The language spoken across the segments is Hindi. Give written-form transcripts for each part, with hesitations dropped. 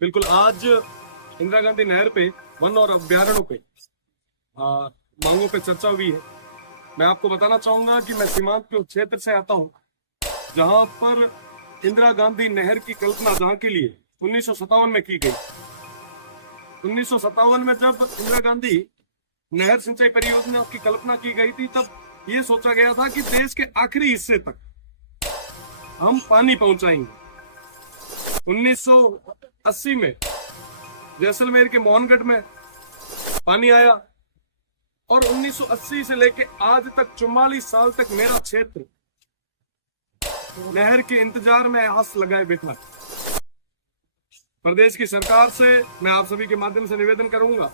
बिल्कुल। आज इंदिरा गांधी नहर पे वन और अभ्यारण्यों पे मांगों पे चर्चा हुई है। मैं आपको बताना चाहूंगा कि मैं सीमांत के उस क्षेत्र से आता हूं जहां पर इंदिरा गांधी नहर की कल्पना जहां के लिए 1957 में की गई। 1957 में जब इंदिरा गांधी नहर सिंचाई परियोजना की कल्पना की गई थी, तब ये सोचा गया था कि देश के आखिरी हिस्से तक हम पानी पहुंचाएंगे। 1980 में जैसलमेर के मोहनगढ़ में पानी आया और 1980 से लेके आज तक 44 साल तक मेरा क्षेत्र नहर के इंतजार में आस लगाए बैठा है। प्रदेश की सरकार से मैं आप सभी के माध्यम से निवेदन करूंगा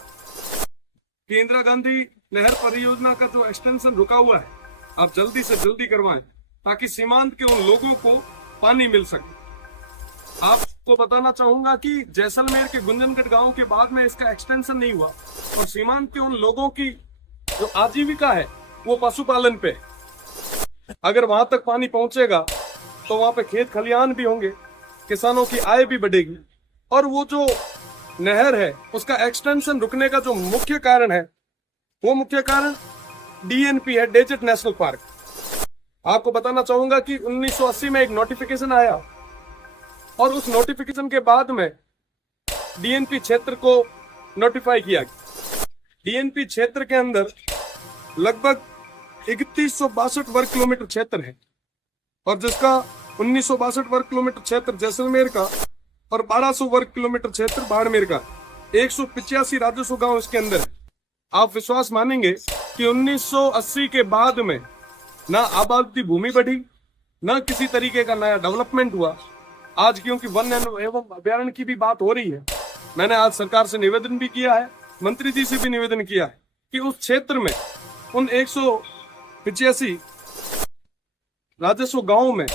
कि इंदिरा गांधी नहर परियोजना का जो एक्सटेंशन रुका हुआ है, आप जल्दी से जल्दी करवाएं ताकि सीमांत के उन लोगों को पानी मिल सके। आपको बताना चाहूंगा कि जैसलमेर के गुंजनगढ़ गांव के बाद में इसका एक्सटेंशन नहीं हुआ और सीमांत के उन लोगों की जो आजीविका है वो पशुपालन पे। अगर वहां तक पानी पहुंचेगा तो वहां पे खेत खलियान भी होंगे, किसानों की आय भी बढ़ेगी। और वो जो नहर है उसका एक्सटेंशन रुकने का जो मुख्य कारण है, वो मुख्य कारण डीएनपी है, डेजर्ट नेशनल पार्क। आपको बताना चाहूंगा कि 1980 में एक नोटिफिकेशन आया और उस नोटिफिकेशन के बाद में डीएनपी क्षेत्र को नोटिफाई किया गया। डीएनपी क्षेत्र के अंदर लगभग 3162 वर्ग किलोमीटर क्षेत्र है और जिसका 1962 वर्ग किलोमीटर क्षेत्र जैसलमेर का और 1200 वर्ग किलोमीटर क्षेत्र बाड़मेर का। 185 राजस्व गांव इसके अंदर है। आप विश्वास मानेंगे कि 1980 के बाद में ना आबादी भूमि बढ़ी, ना किसी तरीके का नया डेवलपमेंट हुआ। आज क्योंकि वन एवं अभ्यारण्य की भी बात हो रही है, मैंने आज सरकार से निवेदन भी किया है, मंत्री जी से भी निवेदन किया है कि उस क्षेत्र में उन 185 राजस्व गांवों में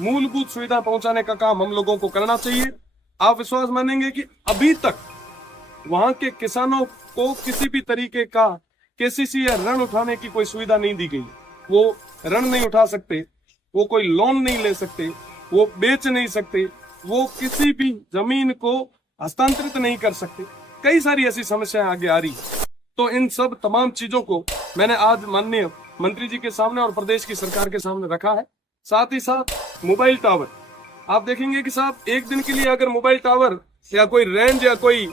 मूलभूत सुविधा पहुंचाने का काम हम लोगों को करना चाहिए। आप विश्वास मानेंगे कि अभी तक वहां के किसानों को किसी भी तरीके का केसीसी या ऋण उठाने की कोई सुविधा नहीं दी गई। वो ऋण नहीं उठा सकते, वो कोई लोन नहीं ले सकते, वो बेच नहीं सकते, वो किसी भी जमीन को हस्तांतरित नहीं कर सकते। कई सारी ऐसी समस्याएं आगे आ रही है। तो इन सब तमाम चीजों को मैंने आज माननीय मंत्री जी के सामने और प्रदेश की सरकार के सामने रखा है। साथ ही साथ मोबाइल टावर, आप देखेंगे कि साहब एक दिन के लिए अगर मोबाइल टावर या कोई रेंज या कोई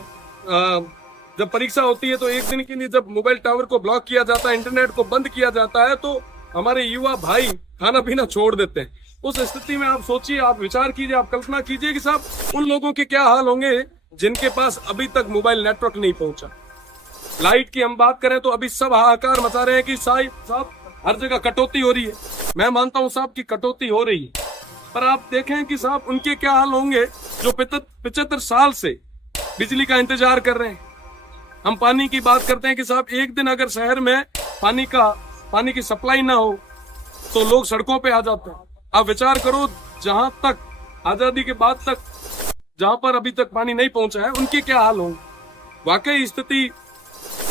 जब परीक्षा होती है तो एक दिन के लिए जब मोबाइल टावर को ब्लॉक किया जाता है, इंटरनेट को बंद किया जाता है, तो हमारे युवा भाई खाना पीना छोड़ देते हैं। उस स्थिति में आप सोचिए, आप विचार कीजिए, आप कल्पना कीजिए कि साहब उन लोगों के क्या हाल होंगे जिनके पास अभी तक मोबाइल नेटवर्क नहीं पहुंचा। लाइट की हम बात करें तो अभी सब हाहाकार मचा रहे हैं कि साहब हर जगह कटौती हो रही है। मैं मानता हूं साहब की कटौती हो रही है, पर आप देखें कि साहब उनके क्या हाल होंगे जो 75 साल से बिजली का इंतजार कर रहे हैं। हम पानी की बात करते हैं कि साहब एक दिन अगर शहर में पानी की सप्लाई ना हो तो लोग सड़कों पे आ जाते हैं। आप विचार करो, जहां तक आजादी के बाद तक जहां पर अभी तक पानी नहीं पहुंचा है उनके क्या हाल होंगे। वाकई स्थिति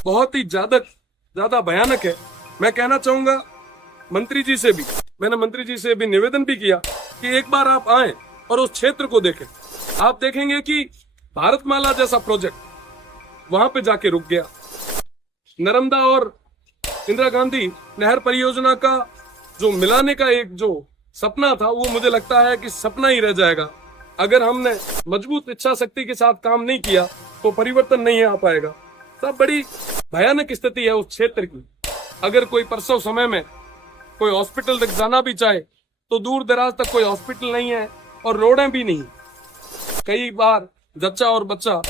बहुत ही ज्यादा भयानक है। मैं कहना चाहूंगा मंत्री जी से भी, मैंने मंत्री जी से भी निवेदन भी किया कि एक बार आप आए और उस क्षेत्र को देखें। आप देखेंगे कि भारतमाला जैसा प्रोजेक्ट वहां पे जाके रुक गया। नर्मदा और इंदिरा गांधी नहर परियोजना का जो मिलाने का एक जो सपना था, वो मुझे लगता है कि सपना ही रह जाएगा। अगर हमने मजबूत इच्छा शक्ति के साथ काम नहीं किया तो परिवर्तन नहीं आ पाएगा। सब बड़ी भयानक स्थिति है उस क्षेत्र की। अगर कोई प्रसव समय में कोई हॉस्पिटल तक जाना भी चाहे तो दूर दराज तक कोई हॉस्पिटल नहीं है और रोडें भी नहीं। कई बार जच्चा और बच्चा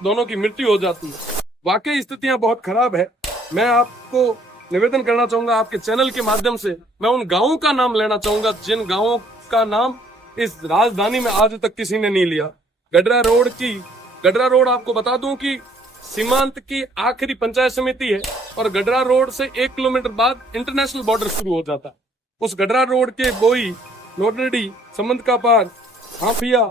दोनों की मृत्यु हो जाती है। वाकई स्थितियां बहुत खराब है। मैं आपको निवेदन करना चाहूंगा आपके चैनल के माध्यम से, मैं उन गांवों का नाम लेना चाहूंगा जिन गांवों का नाम इस राजधानी में आज तक किसी ने नहीं लिया। गडरा रोड आपको बता दूं कि सीमांत की आखिरी पंचायत समिति है और गडरा रोड से 1 किलोमीटर बाद इंटरनेशनल बॉर्डर शुरू हो जाता है। उस गडरा रोड के बोई, लोडरडी, समंद का पार, हाफिया,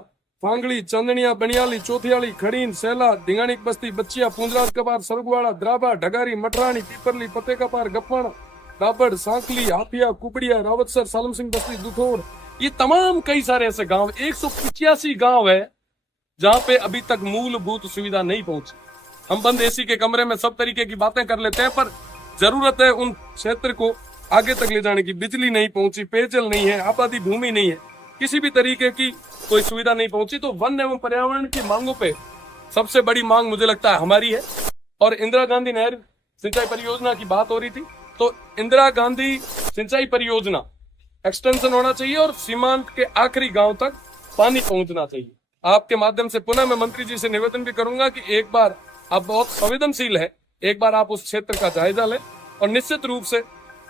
फांगड़ी, चंदनिया, बनियाली, चौथियाली, खड़ीन, सेला, ढिंगानी बस्ती, बच्चिया, पुंजराज का पार, सरगवाड़ा, द्राबा, ढगारी, मठरानी, पीपरली, पते का पार, गप्पाना, राबड़, सांकली, हाफिया, कुपड़िया, रावतसर, सालम सिंह बस्ती, दुथोड़, ये तमाम कई सारे ऐसे गांव, 185 गांव है जहां पे अभी तक मूलभूत सुविधा नहीं पहुंची। हम बंद एसी के कमरे में सब तरीके की बातें कर लेते हैं, पर जरूरत है उन क्षेत्र को आगे तक ले जाने की। बिजली नहीं पहुंची, पेयजल नहीं है, आबादी भूमि नहीं है, किसी भी तरीके की कोई सुविधा नहीं पहुंची। तो वन एवं पर्यावरण की मांगों पे सबसे बड़ी मांग मुझे लगता है हमारी है। और इंदिरा गांधी नहर सिंचाई परियोजना की बात हो रही थी, तो इंदिरा गांधी सिंचाई परियोजना एक्सटेंशन होना चाहिए और सीमांत के आखिरी गांव तक पानी पहुंचना चाहिए। आपके माध्यम से पुनः मैं मंत्री जी से निवेदन भी करूंगा कि एक बार, आप बहुत संवेदनशील है, एक बार आप उस क्षेत्र का जायजा लें और निश्चित रूप से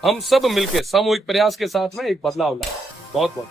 हम सब मिलकर सामूहिक प्रयास के साथ में एक बदलाव लाएं। बहुत बहुत